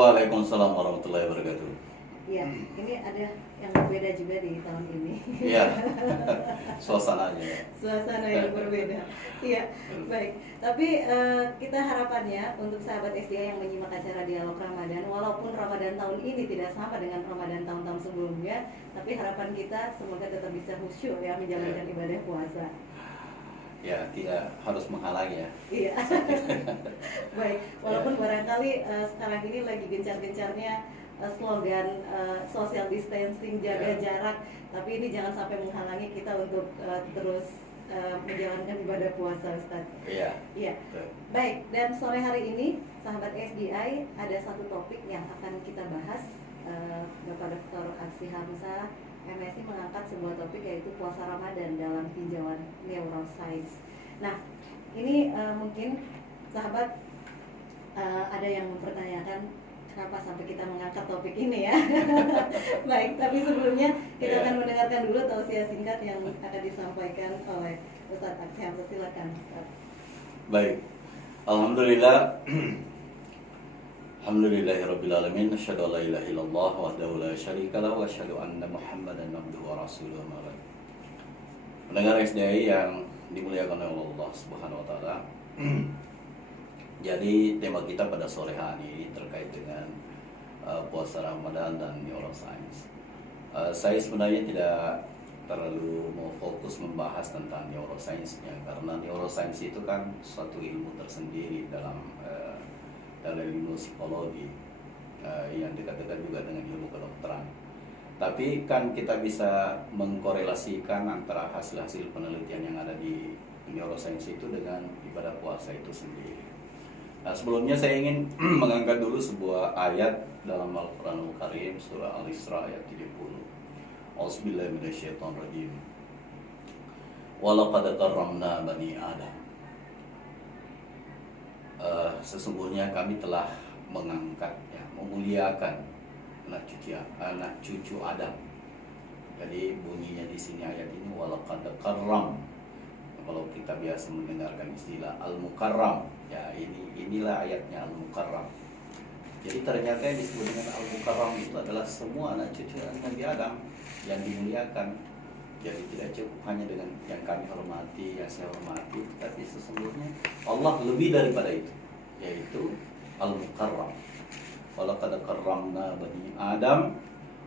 Waalaikumsalam warahmatullahi wabarakatuh. Iya, ini ada yang berbeda juga di tahun ini. Iya, suasananya. Suasana yang berbeda. Iya, baik. Tapi kita harapannya untuk sahabat SDA yang menyimak acara Dialog Ramadan, walaupun Ramadan tahun ini tidak sama dengan Ramadan tahun-tahun sebelumnya, tapi harapan kita semoga tetap bisa khusyuk ya menjalankan ibadah puasa. Ya, tidak harus menghalangi ya. Iya. Baik, walaupun barangkali sekarang ini lagi gencar-gencarnya slogan social distancing, jaga jarak, tapi ini jangan sampai menghalangi kita untuk terus menjalankan ibadah puasa, Ustaz. Iya. Iya. Baik, dan sore hari ini sahabat SDI ada satu topik yang akan kita bahas. Bapak Dr. Arsy Hamzah MSI mengangkat sebuah topik yaitu puasa Ramadan dalam tinjauan neuroscience. Nah, ini mungkin sahabat ada yang mempertanyakan kenapa sampai kita mengangkat topik ini ya. Baik, tapi sebelumnya kita akan mendengarkan dulu tausiah singkat yang akan disampaikan oleh Ustaz Arsy Hamzah. Silakan, Ustaz. Baik. Alhamdulillah. Alhamdulillahirrabbilalamin. Asyhadu an la ilaha illallah wahdahu la syarika lahu wa asyhadu anna Muhammadan abduhu wa rasuluhu. Pendengar SDI yang dimuliakan oleh Allah Subhanahu wa taala. Jadi tema kita pada sore hari ini terkait dengan puasa Ramadan dan neuroscience. Saya sebenarnya tidak terlalu mau fokus membahas tentang neuroscience-nya, karena neuroscience itu kan suatu ilmu tersendiri dalam ilmu psikologi yang dekat-dekat juga dengan ilmu kedokteran. Tapi kan kita bisa mengkorelasikan antara hasil-hasil penelitian yang ada di neuroscience itu dengan ibadah puasa itu sendiri. Nah, sebelumnya saya ingin mengangkat dulu sebuah ayat dalam Al-Quranul Karim, surah Al-Isra ayat 30. Auzubillahi minasyaitonirrajim. Walaqad karramna bani Adam. Sesungguhnya kami telah mengangkat, ya, memuliakan anak cucu Adam. Jadi bunyinya di sini ayat ini walaqad karram. Kalau kita biasa mendengarkan istilah al-mukarram, ya inilah ayatnya al-mukarram. Jadi ternyata yang disebut dengan al-mukarram itu adalah semua anak cucu Nabi Adam yang dimuliakan. Jadi tidak cukup hanya dengan yang kami hormati, yang saya hormati, tapi sesungguhnya Allah lebih daripada itu, yaitu al-mukarram. Walaqad karramna bani Adam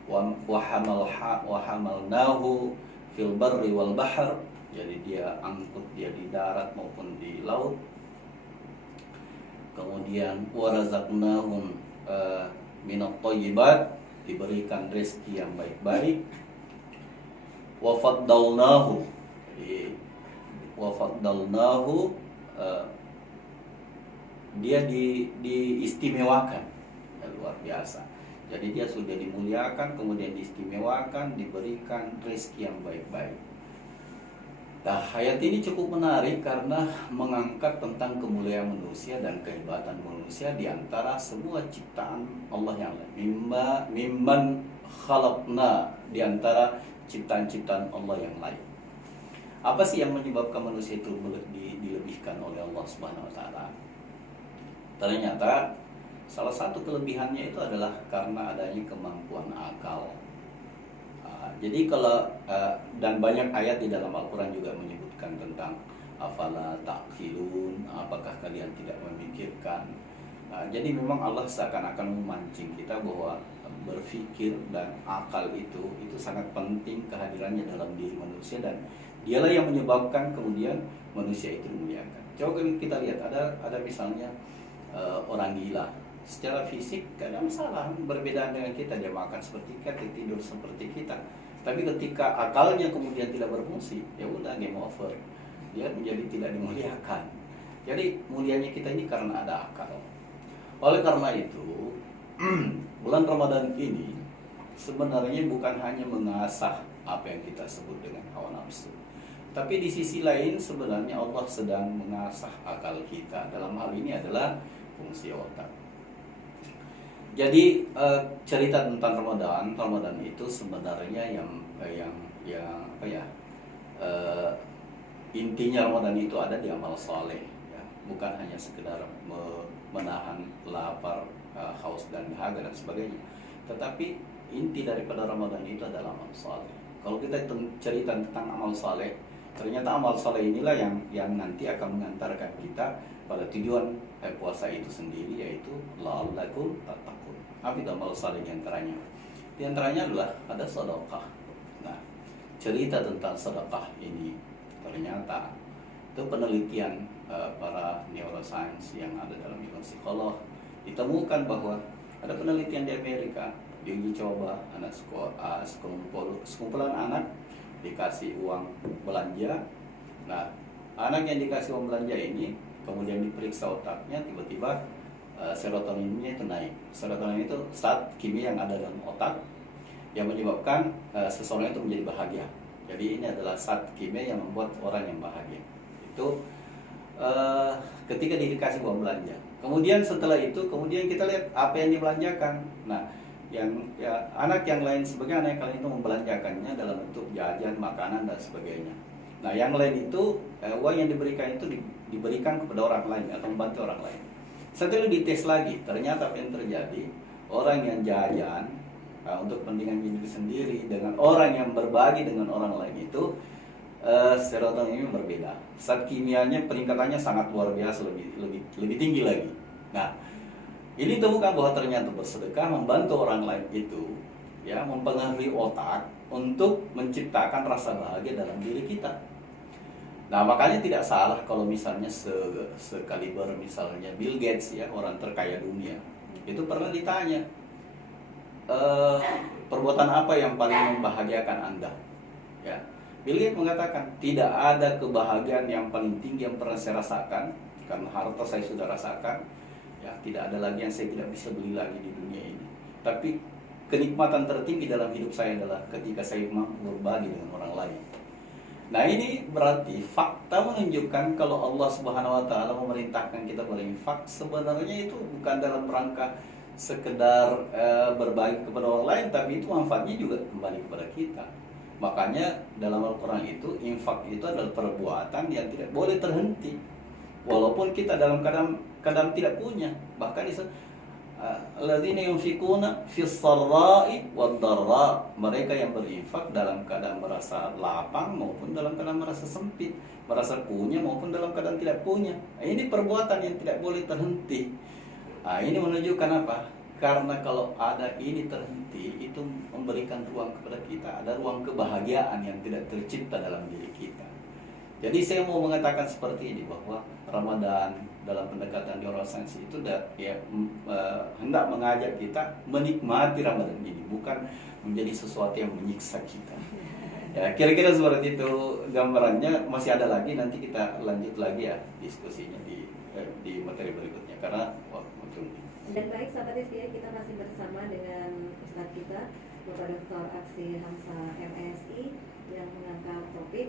wa hamalnahu fil barri wal bahr. Jadi dia angkut dia di darat maupun di laut. Kemudian warazaqnahum minat thayyibat, diberikan rezeki yang baik-baik. Wa faddalnahu, jadi wa faddalnahu dia diistimewakan, ya, luar biasa. Jadi dia sudah dimuliakan, kemudian diistimewakan, diberikan rezeki yang baik-baik. Nah, ayat ini cukup menarik karena mengangkat tentang kemuliaan manusia dan kehebatan manusia di antara semua ciptaan Allah yang lain. Mimman khalaqna, di antara ciptaan-ciptaan Allah yang lain. Apa sih yang menyebabkan manusia itu dilebihkan oleh Allah Subhanahu wa taala? Ternyata salah satu kelebihannya itu adalah karena adanya kemampuan akal. Jadi kalau dan banyak ayat di dalam Al-Quran juga menyebutkan tentang afala ta'qilun, apakah kalian tidak memikirkan. Jadi memang Allah seakan-akan memancing kita bahwa berpikir dan akal itu sangat penting kehadirannya dalam diri manusia, dan dialah yang menyebabkan kemudian manusia itu dimuliakan. Coba kita lihat ada misalnya orang gila. Secara fisik gak ada masalah, berbeda dengan kita, dia makan seperti kita, dia tidur seperti kita. Tapi ketika akalnya kemudian tidak berfungsi, ya udah game over. Dia menjadi tidak dimuliakan. Jadi mulianya kita ini karena ada akal. Oleh karena itu, bulan Ramadan ini sebenarnya bukan hanya mengasah apa yang kita sebut dengan hawa nafsu. Tapi di sisi lain sebenarnya Allah sedang mengasah akal kita. Dalam hal ini adalah fungsi otak. Jadi cerita tentang Ramadan itu sebenarnya yang intinya Ramadan itu ada di amal saleh, ya. Bukan hanya sekedar menahan lapar haus dan dahaga dan sebagainya. Tetapi inti daripada Ramadan itu adalah amal saleh. Kalau kita cerita tentang amal saleh, ternyata amal saleh inilah yang nanti akan mengantarkan kita pada tujuan puasa itu sendiri, yaitu la'allakum tattaqun. Apa itu amal saleh diantaranya? Diantaranya adalah ada sedekah. Nah, cerita tentang sedekah ini ternyata itu penelitian para neuroscience yang ada dalam ilmu psikolog ditemukan bahwa ada penelitian di Amerika, diuji coba anak sekolah, sekumpulan anak dikasih uang belanja. Nah, anak yang dikasih uang belanja ini kemudian diperiksa otaknya, tiba-tiba serotoninnya itu naik. Serotonin itu zat kimia yang ada dalam otak yang menyebabkan seseorang itu menjadi bahagia. Jadi ini adalah zat kimia yang membuat orang yang bahagia. Itu ketika dikasih uang belanja. Kemudian setelah itu, kemudian kita lihat apa yang dibelanjakan. Nah, anak yang lain, sebagai anak yang lain itu membelanjakannya dalam bentuk jajan, makanan dan sebagainya. Nah, yang lain itu uang yang diberikan itu diberikan kepada orang lain atau membantu orang lain. Setelah dites lagi, ternyata apa yang terjadi, orang yang jajan untuk kepentingan diri sendiri dengan orang yang berbagi dengan orang lain itu serotonin ini berbeda. Zat kimianya peningkatannya sangat luar biasa, lebih tinggi lagi. Nah, ini ditemukan bahwa ternyata bersedekah membantu orang lain itu ya mempengaruhi otak untuk menciptakan rasa bahagia dalam diri kita. Nah, makanya tidak salah kalau misalnya sekaliber misalnya Bill Gates ya, orang terkaya dunia, itu pernah ditanya, perbuatan apa yang paling membahagiakan Anda? Ya, Bill Gates mengatakan, tidak ada kebahagiaan yang paling tinggi yang pernah saya rasakan, karena harta saya sudah rasakan. Ya, tidak ada lagi yang saya tidak bisa beli lagi di dunia ini. Tapi kenikmatan tertinggi dalam hidup saya adalah ketika saya mampu berbagi dengan orang lain. Nah, ini berarti fakta menunjukkan kalau Allah Subhanahu wa taala memerintahkan kita berinfak, sebenarnya itu bukan dalam rangka sekedar berbagi kepada orang lain, tapi itu manfaatnya juga kembali kepada kita. Makanya dalam Al-Quran itu infak itu adalah perbuatan yang tidak boleh terhenti, walaupun kita dalam keadaan tidak punya. Bahkan alladzina yunfikuna fis sarra'i wad dharra, mereka yang berinfak dalam keadaan merasa lapang maupun dalam keadaan merasa sempit, merasa punya maupun dalam keadaan tidak punya. Ini perbuatan yang tidak boleh terhenti. Ini menunjukkan apa? Karena kalau ada ini terhenti, itu memberikan ruang kepada kita, ada ruang kebahagiaan yang tidak tercipta dalam diri kita. Jadi saya mau mengatakan seperti ini, bahwa Ramadan dalam pendekatan neuroscience itu hendak mengajak kita menikmati Ramadan ini, bukan menjadi sesuatu yang menyiksa kita. Ya, kira-kira seperti itu gambarannya. Masih ada lagi, nanti kita lanjut lagi ya diskusinya di materi berikutnya karena waktu. Dan baik sahabat SDI, kita masih bersama dengan Ustadz kita, Bapak Dr. Aksi Hamzah MSI, yang mengangkat topik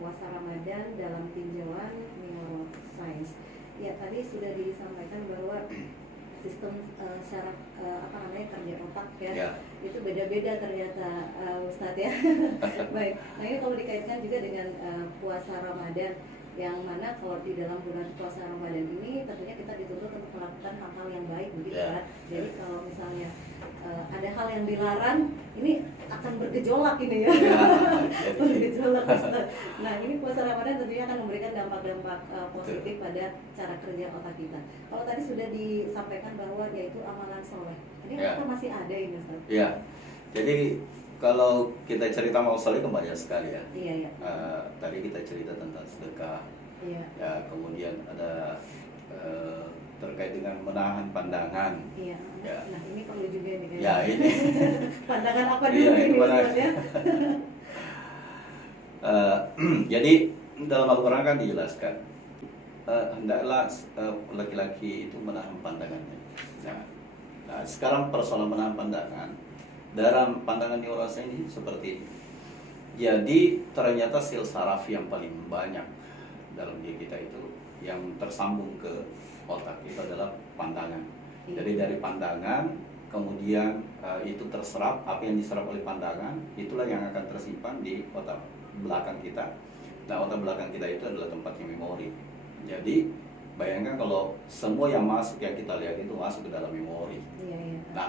puasa Ramadan dalam tinjauan neuroscience. Ya, tadi sudah disampaikan bahwa sistem syaraf kerja otak ya. Itu beda-beda ternyata Ustadz ya. Baik, nah ini kalau dikaitkan juga dengan puasa Ramadan, yang mana kalau di dalam bulan puasa Ramadan ini tentunya kita dituntut untuk melakukan hal-hal yang baik, begitu kan? Jadi kalau misalnya ada hal yang dilarang, ini akan bergejolak ini ya, bergejolak. Nah, ini puasa Ramadan tentunya akan memberikan dampak-dampak positif pada cara kerja otak kita. Kalau tadi sudah disampaikan bahwa yaitu amalan soleh, ini apa masih ada ini, Ustaz? Iya, jadi kalau kita cerita mau soleh banyak sekali ya. Iya. Tadi kita cerita tentang sedekah. Iya. Ya, kemudian ada terkait dengan menahan pandangan. Iya. Ya. Nah, ini perlu juga nih. Ya, ini. Pandangan apa dulu ini maksudnya? Jadi dalam Al-Quran kan dijelaskan hendaklah laki-laki itu menahan pandangannya. Nah, sekarang persoalan menahan pandangan dalam pandangan neuroscience ini seperti ini. Jadi ternyata sel saraf yang paling banyak dalam diri kita itu yang tersambung ke otak itu adalah pandangan. Jadi dari pandangan kemudian itu terserap, apa yang diserap oleh pandangan itulah yang akan tersimpan di otak belakang kita. Nah, otak belakang kita itu adalah tempatnya memori. Jadi Bayangkan kalau semua yang masuk yang kita lihat itu masuk ke dalam memori. Iya, iya. Nah,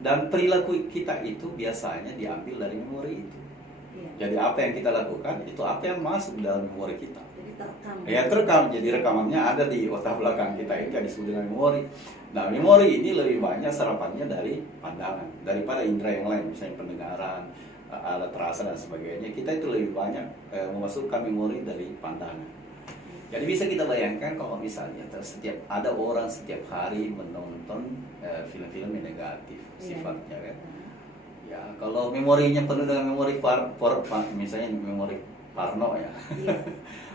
dan perilaku kita itu biasanya diambil dari memori itu. Iya. Jadi apa yang kita lakukan itu apa yang masuk dalam memori kita. Jadi terekam. Ya terekam, jadi rekamannya ada di otak belakang kita itu yang disebut dengan memori. Nah, memori ini lebih banyak serapannya dari pandangan daripada indera yang lain, misalnya pendengaran, alat rasa dan sebagainya. Kita itu lebih banyak memasukkan memori dari pandangan. Jadi bisa kita bayangkan kalau misalnya setiap ada orang setiap hari menonton film-film yang negatif sifatnya kan. Ya, kalau memorinya penuh dengan memori misalnya memori parno ya. Iya.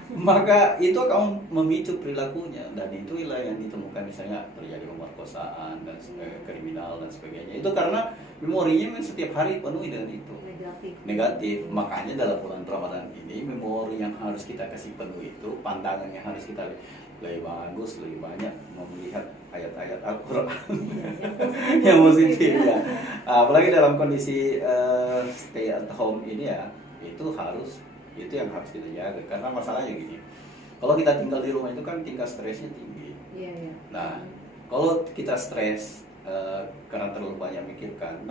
Maka itu akan memicu perilakunya, dan itulah yang ditemukan misalnya terjadi pemerkosaan dan kriminal dan sebagainya. Itu karena memorinya setiap hari penuh dengan itu. Negatif. Makanya dalam bulan Ramadan ini memori yang harus kita kasih penuh itu, pandangan yang harus kita lebih bagus, lebih banyak melihat ayat-ayat Al-Quran yang positif ya. Apalagi dalam kondisi stay at home ini ya, itu yang harus kita jaga. Karena masalahnya gini, kalau kita tinggal di rumah itu kan tingkat stresnya tinggi. Iya, iya. Nah, kalau kita stres karena terlalu banyak mikirkan,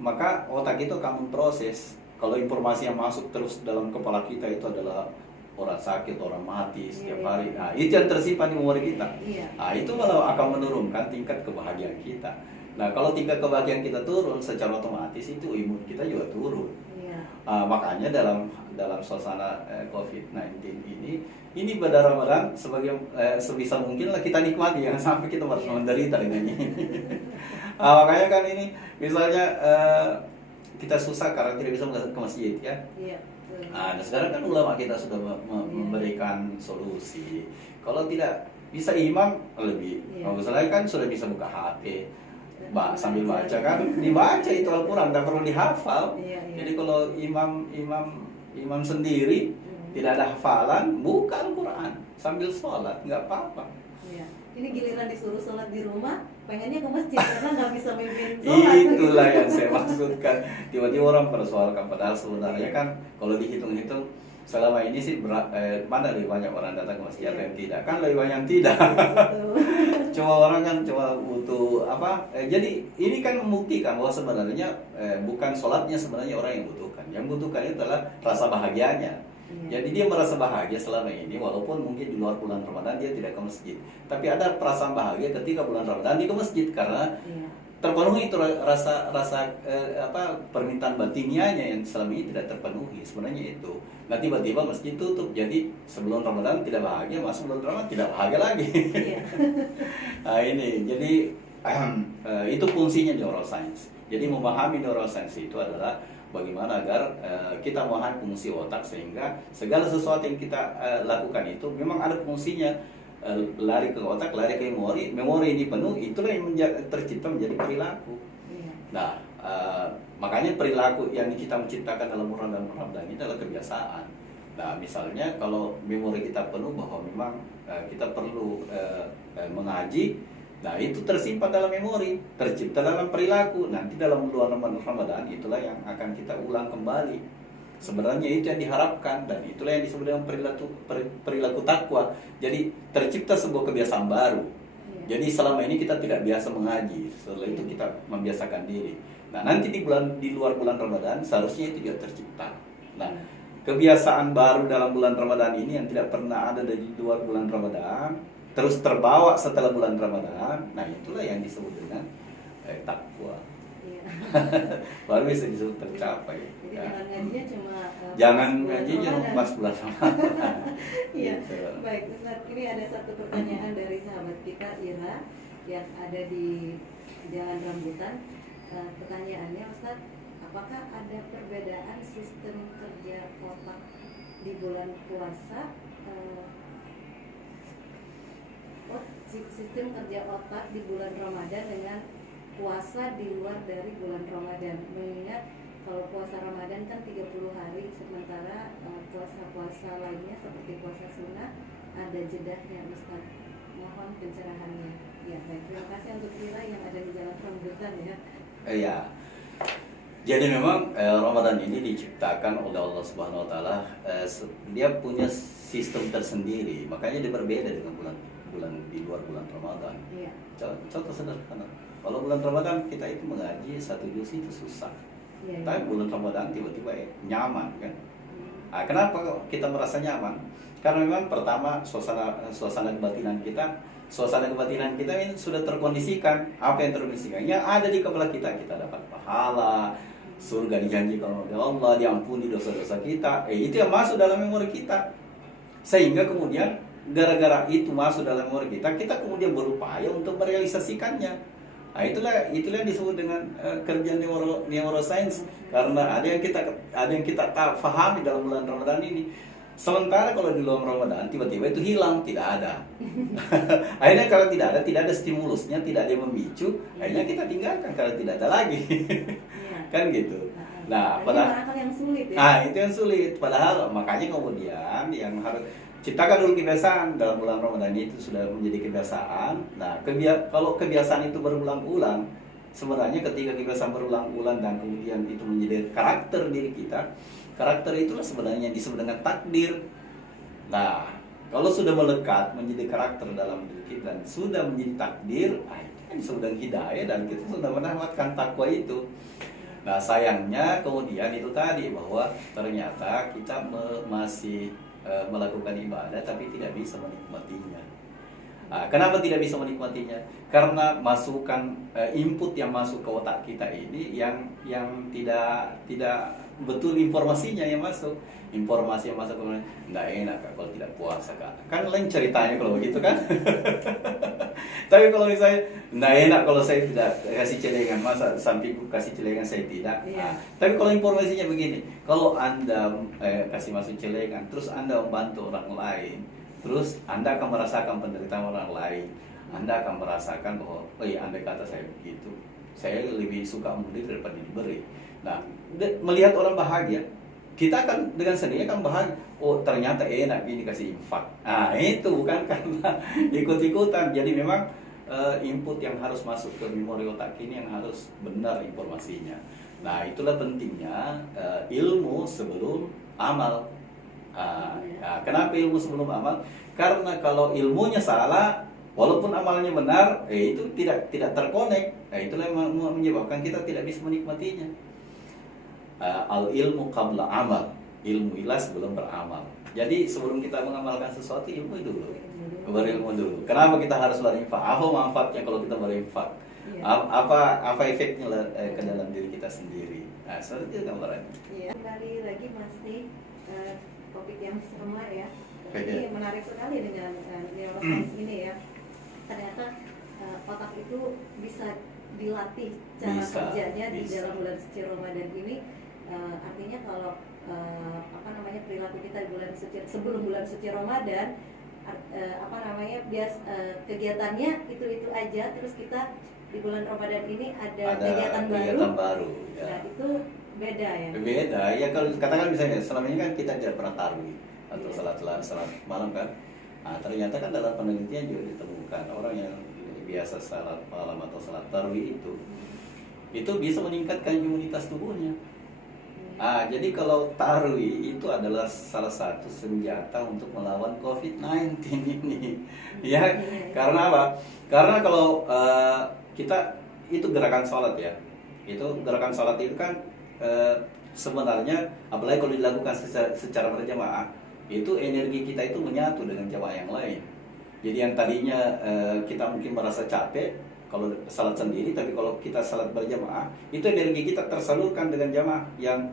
maka otak itu akan memproses. Kalau informasi yang masuk terus dalam kepala kita itu adalah orang sakit, orang mati setiap hari. Nah, itu yang tersimpan di memori kita. Nah, itu malah akan menurunkan tingkat kebahagiaan kita. Nah, kalau tingkat kebahagiaan kita turun, secara otomatis itu imun kita juga turun. Makanya dalam suasana COVID-19 ini pada Ramadan sebisa mungkin lah kita nikmati, jangan sampai kita harus menderita dengan ini. Makanya kan ini misalnya kita susah karena tidak bisa ke masjid ya. Nah, sekarang kan ulama kita sudah memberikan solusi. Kalau tidak bisa imam lebih, misalnya kan sudah bisa buka HP. Sambil baca kan, dibaca itu Al-Quran, tidak perlu dihafal. Jadi kalau imam sendiri tidak ada hafalan, buka Al-Quran sambil sholat, nggak apa-apa. Ini giliran disuruh sholat di rumah, pengennya ke masjid karena nggak bisa mimpin sholat. Itulah yang saya maksudkan. Tiba-tiba orang persoalkan, padahal sebenarnya kan kalau dihitung-hitung selama ini sih mana lebih banyak orang datang ke masjid atau yang tidak? Kan lebih banyak yang tidak. Cuma orang kan cuma butuh apa? Jadi ini kan membuktikan bahwa sebenarnya bukan sholatnya sebenarnya orang yang butuhkan. Yang butuhkan itu adalah rasa bahagianya. Jadi dia merasa bahagia selama ini, walaupun mungkin di luar bulan Ramadan dia tidak ke masjid. Tapi ada perasaan bahagia ketika bulan Ramadan dia ke masjid karena terpenuhi itu rasa permintaan batinianya yang selama ini tidak terpenuhi. Sebenarnya itu. Nah, tiba-tiba masjid tutup. Jadi sebelum Ramadan tidak bahagia, masuk bulan Ramadan tidak bahagia lagi. Nah, ini. Jadi itu fungsinya neuroscience. Jadi memahami neuroscience itu adalah bagaimana agar kita memahami fungsi otak sehingga segala sesuatu yang kita lakukan itu memang ada fungsinya. Lari ke otak, lari ke memori ini penuh, itulah yang tercipta menjadi perilaku. Nah, makanya perilaku yang kita menciptakan dalam Ramadan ini adalah kebiasaan. Nah, misalnya kalau memori kita penuh bahwa memang kita perlu mengaji, nah itu tersimpan dalam memori, tercipta dalam perilaku. Nanti dalam bulan Ramadan itulah yang akan kita ulang kembali. Sebenarnya itu yang diharapkan, dan itulah yang disebut dengan perilaku takwa. Jadi tercipta sebuah kebiasaan baru. Jadi selama ini kita tidak biasa mengaji, setelah itu kita membiasakan diri. Nah, nanti di luar bulan Ramadan seharusnya itu juga tercipta. Nah, kebiasaan baru dalam bulan Ramadan ini yang tidak pernah ada di luar bulan Ramadan terus terbawa setelah bulan Ramadan. Nah, itulah yang disebut dengan takwa. Baru bisa disebut tercapai. Jadi ngajinya cuma jangan ngajinya pas bulan Ramadan. Iya. Baik, Ustaz, ini ada satu pertanyaan dari sahabat kita Ira yang ada di Jalan Rambutan. Pertanyaannya, Ustaz, apakah ada perbedaan sistem kerja otak di bulan puasa? Sistem kerja otak di bulan Ramadan dengan puasa di luar dari bulan Ramadan, mengingat kalau puasa Ramadan kan 30 hari, sementara puasa-puasa lainnya seperti puasa sunnah ada jedahnya, Ustaz. Mohon pencerahannya. Ya, baik. Terima kasih untuk Ira yang ada di Jalan Rambutan ya. Iya. Jadi memang Ramadan ini diciptakan oleh Allah Subhanahu wa taala, dia punya sistem tersendiri. Makanya dia berbeda dengan bulan di luar bulan Ramadan. Iya. Contoh sederhana. Kalau bulan Ramadan kita itu mengaji satu juz itu susah. Iya, iya. Tapi bulan Ramadan tiba-tiba nyaman kan. Nah, kenapa kita merasa nyaman? Karena memang pertama suasana kebatinan kita ini sudah terkondisikan. Apa yang terkondisikan? Yang ada di kepala kita dapat pahala, surga dijanjikan oleh Allah, diampuni dosa-dosa kita. Itu yang masuk dalam memori kita. Sehingga kemudian gara-gara itu masuk dalam memori kita kemudian berupaya untuk merealisasikannya. Nah, itulah yang disebut dengan kerjaan neuroscience, karena ada yang kita tak pahami dalam bulan Ramadan ini. Sementara kalau di luar Ramadan tiba-tiba itu hilang, tidak ada. Akhirnya kalau tidak ada stimulusnya, tidak ada yang memicu, akhirnya kita tinggalkan karena tidak ada lagi. Iya. Kan gitu. Nah, padahal yang sulit ya. Nah, itu yang sulit. Padahal makanya kemudian yang harus ciptakan dulu kebiasaan dalam bulan Ramadan itu sudah menjadi kebiasaan. Nah, kalau kebiasaan itu berulang-ulang, sebenarnya ketika kebiasaan berulang-ulang dan kemudian itu menjadi karakter diri kita, karakter itulah sebenarnya yang disebut dengan takdir. Nah, kalau sudah melekat menjadi karakter dalam diri kita dan sudah menjadi takdir, itu kan disebut dengan hidayah dan kita sudah mendapatkan takwa itu. Nah, sayangnya kemudian itu tadi bahwa ternyata kita masih melakukan ibadah tapi tidak bisa menikmatinya. Nah, kenapa tidak bisa menikmatinya? Karena masukan input yang masuk ke otak kita ini yang tidak betul informasinya yang masuk. Informasi yang masuk ke nggak enak Kak, kalau tidak puasa Kak. Kan lain ceritanya kalau begitu kan. Tapi kalau misalnya nggak enak kalau saya tidak kasih celengan, masa sampingku kasih celengan saya tidak. Iya. Tapi kalau informasinya begini, kalau Anda kasih masuk celengan, terus Anda membantu orang lain, terus Anda akan merasakan penderitaan orang lain, Anda akan merasakan bahwa andai kata saya begitu, saya lebih suka memberi daripada diberi. Nah, melihat orang bahagia, kita akan dengan sendirinya kan bahagia. Oh, ternyata enak ini kasih infak. Nah, itu bukan karena ikut-ikutan. Jadi memang input yang harus masuk ke memori otak ini yang harus benar informasinya. Nah, itulah pentingnya ilmu sebelum amal. Kenapa ilmu sebelum amal? Karena kalau ilmunya salah, walaupun amalnya benar, itu tidak terkonek. Nah, itulah yang menyebabkan kita tidak bisa menikmatinya. Al ilmu qabla amal, ilmu ilah sebelum beramal. Jadi sebelum kita mengamalkan sesuatu, ilmu dulu, berilmu dulu. Kenapa kita harus berinfak? Apa manfaatnya kalau kita berinfak? Iya. Apa efeknya ke dalam diri kita sendiri? Nah, seperti itu gambarannya. Iya. Kembali lagi masih topik yang sama ya. Iya. Ini menarik sekali dengan neuroscience ini ya. Ternyata otak itu bisa dilatih cara kerjanya di dalam bulan suci Ramadan ini. Artinya kalau perilaku kita di bulan suci, sebelum bulan suci Ramadan, kegiatannya itu aja, terus kita di bulan Ramadan ini ada kegiatan baru ya. Nah, itu beda ya. Beda ya, kalau katakan misalnya selama ini kan kita tidak pernah tarawih atau salat malam kan. Nah, ternyata kan dalam penelitian juga ditemukan orang yang biasa salat malam atau salat tarawih itu bisa meningkatkan imunitas tubuhnya. Jadi kalau tarawih itu adalah salah satu senjata untuk melawan COVID-19 ini. Ya, karena apa? Karena kalau kita itu gerakan sholat ya. Itu gerakan sholat itu kan sebenarnya apalagi kalau dilakukan secara berjamaah, itu energi kita itu menyatu dengan jamaah yang lain. Jadi yang tadinya kita mungkin merasa capek kalau salat sendiri, tapi kalau kita salat berjamaah, itu energi kita tersalurkan dengan jamaah yang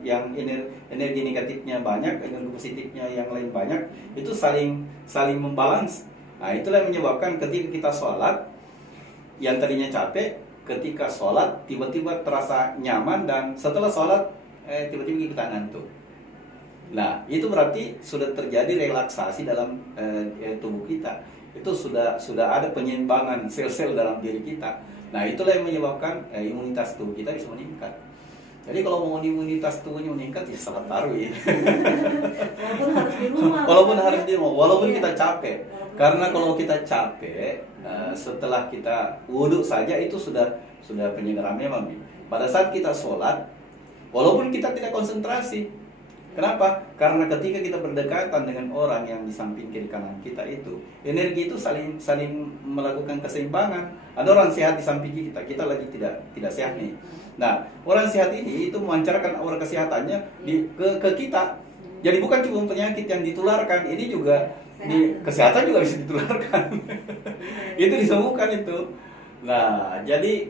energi negatifnya banyak, energi positifnya yang lain banyak, itu saling membalans. Nah, itulah yang menyebabkan ketika kita sholat, yang tadinya capek, ketika sholat tiba-tiba terasa nyaman, dan setelah sholat tiba-tiba kita ngantuk. Nah, itu berarti sudah terjadi relaksasi dalam tubuh kita. Itu sudah ada penyimbangan sel-sel dalam diri kita. Nah, itulah yang menyebabkan imunitas tubuh kita bisa meningkat. Jadi kalau mau imunitas tubuhnya meningkat, ya salat tarawih. Walaupun harus di rumah, walaupun kita capek. Karena kalau kita capek, setelah kita wudhu saja itu sudah penyegaran memang. Pada saat kita sholat, walaupun kita tidak konsentrasi. Kenapa? Karena ketika kita berdekatan dengan orang yang di samping kiri kanan kita itu, energi itu saling melakukan keseimbangan. Ada orang sehat di samping kita lagi tidak sehat nih. Nah, orang sehat ini itu memancarkan aura kesehatannya ke kita. Jadi bukan cuma penyakit yang ditularkan, ini juga kesehatan juga bisa ditularkan. Itu disembuhkan itu. Nah, jadi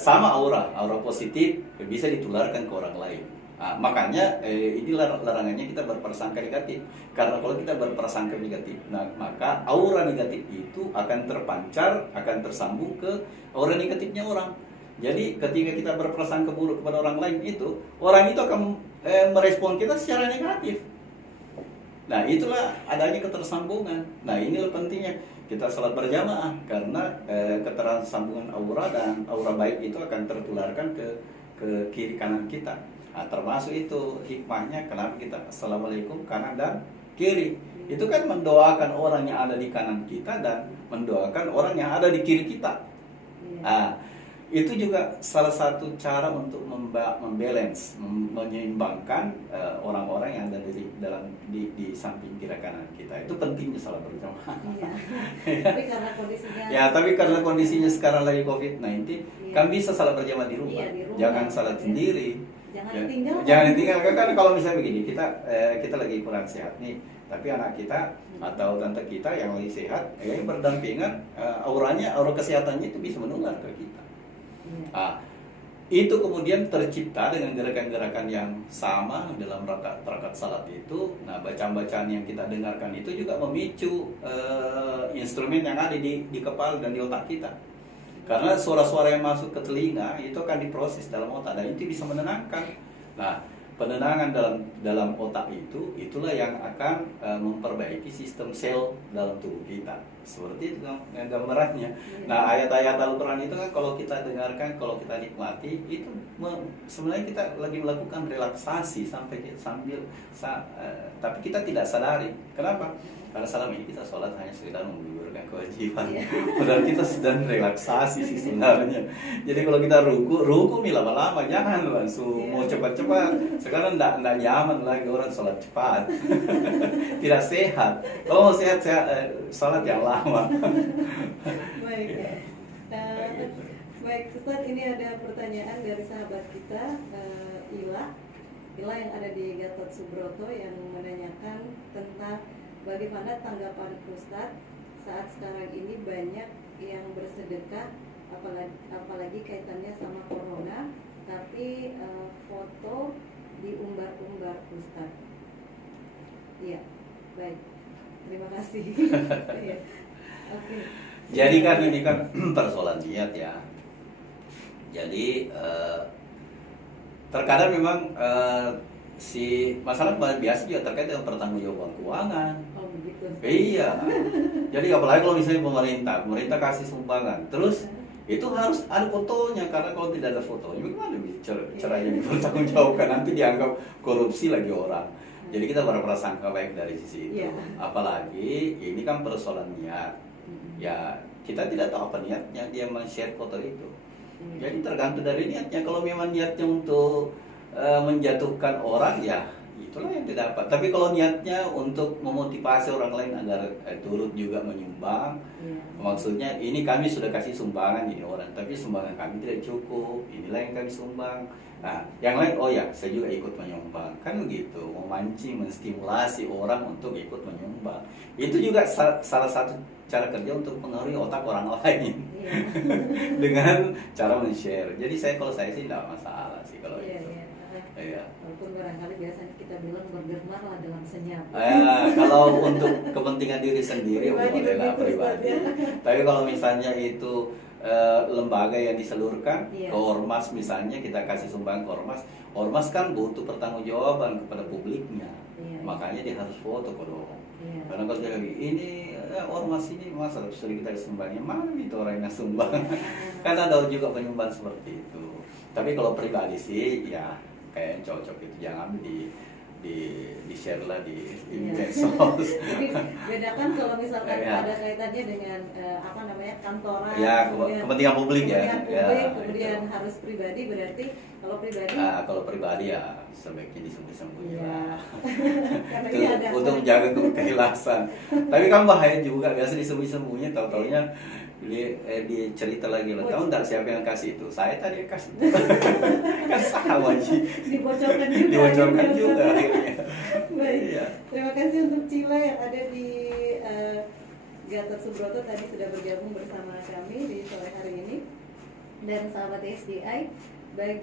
sama aura positif bisa ditularkan ke orang lain. Nah, makanya ini larangannya kita berprasangka negatif. Karena kalau kita berprasangka negatif, nah, maka aura negatif itu akan terpancar, akan tersambung ke aura negatifnya orang. Jadi ketika kita berprasangka buruk kepada orang lain itu, orang itu akan merespon kita secara negatif. Nah, itulah adanya ketersambungan. Nah, inilah pentingnya kita salat berjamaah, karena ketersambungan aura dan aura baik itu akan tertularkan ke kiri kanan kita. Nah, termasuk itu hikmahnya kenapa kita assalamualaikum kanan dan kiri. Itu kan mendoakan orang yang ada di kanan kita dan mendoakan orang yang ada di kiri kita. Nah, itu juga salah satu cara untuk membalance, menyeimbangkan orang-orang yang ada di samping kiri kanan kita. Itu pentingnya salat berjamaah. Tapi karena kondisinya sekarang lagi COVID-19, kan bisa salat berjamaah di rumah. Jangan salat sendiri. Jangan ditinggalkan. Kan kalau misalnya begini, kita lagi kurang sehat nih, tapi anak kita atau tante kita yang lagi sehat, berdampingan, aura kesehatannya itu bisa menular ke kita. Nah, itu kemudian tercipta dengan gerakan-gerakan yang sama dalam rakaat salat itu. Nah, bacaan-bacaan yang kita dengarkan itu juga memicu instrumen yang ada di kepala dan di otak kita. Karena suara-suara yang masuk ke telinga itu akan diproses dalam otak dan itu bisa menenangkan. Nah, penenangan dalam otak itulah yang akan memperbaiki sistem sel dalam tubuh kita. Seperti itu gambarannya. Nah, ayat-ayat Al-Quran itu kan kalau kita dengarkan, kalau kita nikmati, itu sebenarnya kita lagi melakukan relaksasi tapi kita tidak sadari. Kenapa? Karena selama ini kita sholat hanya sekedar menggugurkan kewajiban. Padahal kita sedang relaksasi sih sebenarnya. Jadi kalau kita ruku lama-lama, jangan langsung mau cepat-cepat. Sekarang enggak nyaman lagi orang sholat cepat. Tidak sehat. Kalau mau sehat sholat yang lama. Baik. Baik, Ustaz, ini ada pertanyaan dari sahabat kita, Ila yang ada di Gatot Subroto, yang menanyakan tentang bagaimana tanggapan Ustadz saat sekarang ini banyak yang bersedekah, apalagi kaitannya sama corona, tapi foto diumbar-umbar Ustadz. Iya, baik. Terima kasih. Oke. Jadi kan ini kan persoalan niat ya. Jadi terkadang memang si masalah biasa juga terkait dengan pertanggungjawaban keuangan. Oh begitu. Iya. Jadi apalagi kalau misalnya pemerintah kasih sumbangan, terus itu harus ada fotonya, karena kalau tidak ada fotonya bagaimana caranya dipertanggungjawabkan, nanti dianggap korupsi lagi orang. Jadi kita berprasangka baik dari sisi itu. Apalagi ini kan persoalan niat. Ya kita tidak tahu apa niatnya dia men-share foto itu. Jadi tergantung dari niatnya. Kalau memang niatnya untuk menjatuhkan orang, ya itulah yang didapat. Tapi kalau niatnya untuk memotivasi orang lain agar turut juga menyumbang, maksudnya ini kami sudah kasih sumbangan ini orang, tapi sumbangan kami tidak cukup, inilah yang kami sumbang. Nah, yang lain, oh ya, saya juga ikut menyumbang, kan begitu, memancing, menstimulasi orang untuk ikut menyumbang. Itu juga salah satu cara kerja untuk mengaruhi otak orang lain dengan cara men-share. Jadi kalau saya sih tidak masalah sih kalau itu. Iya. Walaupun barangkali biasanya kita bilang bergemar lah dalam senyap. Kalau untuk kepentingan diri sendiri bolehlah pribadi. Tapi kalau misalnya itu lembaga yang disalurkan ke ormas, misalnya kita kasih sumbang ke ormas kan butuh pertanggungjawaban kepada publiknya. Makanya dia harus foto dong. Karena kalau dia lagi ini ormas ini masa sering kita sumbangnya, mana itu orang yang sumbang? Kan ada juga penyumbang seperti itu. Tapi kalau pribadi sih ya kayak cocok itu jangan di share lah di Iya. medsos. Jadi bedakan kalau misalkan Ya. ada kaitannya dengan apa namanya kantoran, Ya, kepentingan publik ya. kepentingan Ya, publik, kemudian itu. harus pribadi, berarti kalau pribadi Kalau pribadi ya sebaiknya disembunyi-sembunyi Iya. lah. karena Itu ini ada untuk menjaga keikhlasan. Tapi kan bahaya juga, biasa disembunyi-sembunyi, tahu-taunya dia cerita lagi lah, tahu nggak siapa yang kasih itu? Saya tadi yang kasih. Kan sama sih. dibocorkan juga. Dibocorkan gitu. juga akhirnya. Baik. Iya. Terima kasih untuk Cila yang ada di Gatot Subroto tadi sudah bergabung bersama kami di sore hari ini, dan sahabat SDI. Baik.